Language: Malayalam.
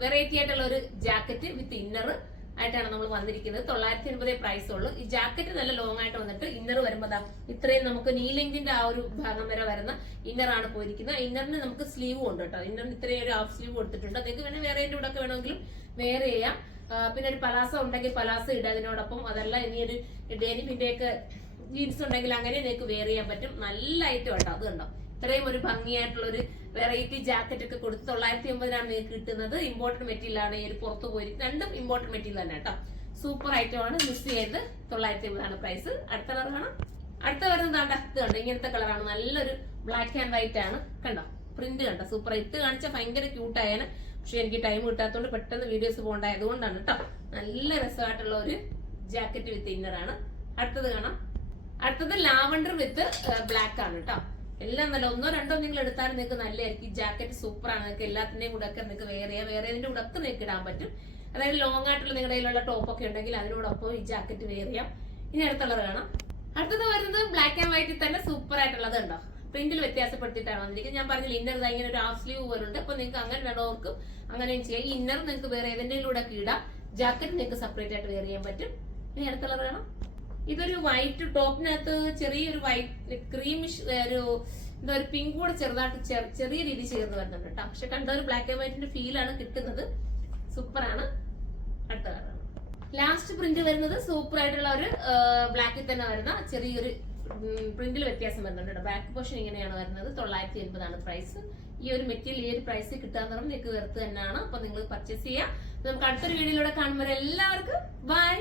വെറൈറ്റി ആയിട്ടുള്ള ഒരു ജാക്കറ്റ് വിത്ത് ഇന്നർ ആയിട്ടാണ് നമ്മൾ വന്നിരിക്കുന്നത്. 980 പ്രൈസ് ഉള്ളൂ. ഈ ജാക്കറ്റ് നല്ല ലോങ് ആയിട്ട് വന്നിട്ട് ഇന്നർ വരുമ്പോൾ ഇത്രയും നമുക്ക് നീ ലെങ്കിന്റെ ആ ഒരു ഭാഗം വരെ വരുന്ന ഇന്നർ ആണ് പോയിരിക്കുന്നത്. ഇന്നറിന് നമുക്ക് സ്ലീവ് ഉണ്ട് കേട്ടോ. ഇന്നറിന് ഇത്രയും ഒരു ഹാഫ് സ്ലീവ് കൊടുത്തിട്ടുണ്ട്. നിങ്ങൾക്ക് വേണമെങ്കിൽ വേറെ കൂടെ ഒക്കെ വേണമെങ്കിലും വേറെ ചെയ്യാം. പിന്നെ ഒരു പലാസ ഉണ്ടെങ്കിൽ പലാസ ഇടുക അതിനോടൊപ്പം. അതല്ല ഇനി ഒരു ഡെനിമിന്റെ ഒക്കെ ജീൻസ് ഉണ്ടെങ്കിൽ അങ്ങനെ നിങ്ങൾക്ക് വെയർ ചെയ്യാൻ പറ്റും. നല്ല ഐറ്റം കേട്ടോ. അത് കണ്ടോ, ഇത്രയും ഒരു ഭംഗിയായിട്ടുള്ള ഒരു വെറൈറ്റി ജാക്കറ്റ് ഒക്കെ കൊടുത്ത് 980 നിങ്ങൾക്ക് കിട്ടുന്നത്. ഇമ്പോർട്ടന്റ് മെറ്റീരിയൽ ആണ്. ഈ ഒരു പുറത്ത് പോയിരിക്കും. രണ്ടും ഇമ്പോർട്ടന്റ് മെറ്റീരിയൽ തന്നെ കേട്ടോ. സൂപ്പർ ഐറ്റം ആണ്. മിസ് ചെയ്ത് 980 പ്രൈസ്. അടുത്ത കളർ കാണാം. അടുത്ത വരുന്നത് ഇത് കണ്ടോ, ഇങ്ങനത്തെ കളറാണ്. നല്ലൊരു ബ്ലാക്ക് ആൻഡ് വൈറ്റ് ആണ്. കണ്ടോ പ്രിന്റ് കണ്ടോ, സൂപ്പർ. ഇട്ട് കാണിച്ചാൽ ഭയങ്കര ക്യൂട്ടായാണ്. പക്ഷെ എനിക്ക് ടൈം കിട്ടാത്തതുകൊണ്ട് പെട്ടെന്ന് വീഡിയോസ് പോകണ്ടായതുകൊണ്ടാണ് കേട്ടോ. നല്ല രസമായിട്ടുള്ള ഒരു ജാക്കറ്റ് വിത്ത് ഇന്നറാണ്. അടുത്തത് കാണാം. അടുത്തത് ലാവണ്ടർ വിത്ത് ബ്ലാക്ക് ആണ് കേട്ടോ. എല്ലാം നല്ല ഒന്നോ രണ്ടോ നിങ്ങൾ എടുത്താലും നിങ്ങൾക്ക് നല്ലതായിരിക്കും. ജാക്കറ്റ് സൂപ്പർ ആണ്. നിങ്ങൾക്ക് എല്ലാത്തിന്റെയും കൂടെ ഒക്കെ നിങ്ങൾക്ക് വേറെ ചെയ്യാം. വേറെ ഇതിന്റെ കൂടെ ഒക്കെ നിങ്ങൾക്ക് ഇടാൻ പറ്റും. അതായത് ലോങ് ആയിട്ടുള്ള നിങ്ങളുടെ കയ്യിലുള്ള ടോപ്പ് ഒക്കെ ഉണ്ടെങ്കിൽ അതിനോടൊപ്പം ഈ ജാക്കറ്റ് വേറെ ചെയ്യാം. ഇനി അടുത്ത കളർ കാണാം. അടുത്തത് വരുന്നത് ബ്ലാക്ക് ആൻഡ് വൈറ്റിൽ തന്നെ സൂപ്പർ ആയിട്ടുള്ളത് ഉണ്ടോ. പ്രിന്റിൽ വ്യത്യാസപ്പെടുത്തിയിട്ടാണ് വന്നിരിക്കുന്നത്. ഞാൻ പറഞ്ഞില്ല ഇന്നർ ഇങ്ങനെ ഒരു ഹാഫ് സ്ലീവ് പോലുണ്ട്. അപ്പൊ നിങ്ങൾക്ക് അങ്ങനെ വേണവർക്കും അങ്ങനെയും ചെയ്യാം. ഈ ഇന്നർ നിങ്ങൾക്ക് വേറെ ഏതെങ്കിലും കൂടെ ഒക്കെ ഇടാം. ജാക്കറ്റ് നിങ്ങൾക്ക് സെപ്പറേറ്റ് ആയിട്ട് വേറെ ചെയ്യാൻ പറ്റും. ഇനി അടുത്ത കളർ കാണാം. ഇതൊരു വൈറ്റ് ടോപ്പിനകത്ത് ചെറിയൊരു വൈറ്റ് ക്രീമിഷ് ഒരു എന്താ ഒരു പിങ്ക് കൂടെ ചെറുതായിട്ട് ചെറിയ രീതി ചേർന്ന് വരുന്നുണ്ട് കേട്ടോ. പക്ഷെ കണ്ട ഒരു ബ്ലാക്ക് ആൻഡ് വൈറ്റിന്റെ ഫീലാണ് കിട്ടുന്നത്. സൂപ്പർ ആണ്. അടുത്ത കളറാണ്. ലാസ്റ്റ് പ്രിന്റ് വരുന്നത് സൂപ്പർ ആയിട്ടുള്ള ഒരു ബ്ലാക്കിൽ തന്നെ വരുന്ന ചെറിയൊരു പ്രിന്റിൽ വ്യത്യാസം വരുന്നുണ്ട്. ബാക്ക് പോർഷൻ ഇങ്ങനെയാണ് വരുന്നത്. 980 പ്രൈസ്. ഈ ഒരു മെറ്റീരിയൽ ഈ ഒരു പ്രൈസ് കിട്ടാന്ന് പറഞ്ഞാൽ നിങ്ങൾക്ക് വെറുത്ത് തന്നെയാണ്. അപ്പൊ നിങ്ങൾ പർച്ചേസ് ചെയ്യാം. നമുക്ക് അടുത്തൊരു വീഡിയോയിലൂടെ കാണുമ്പോൾ എല്ലാവർക്കും ബൈ.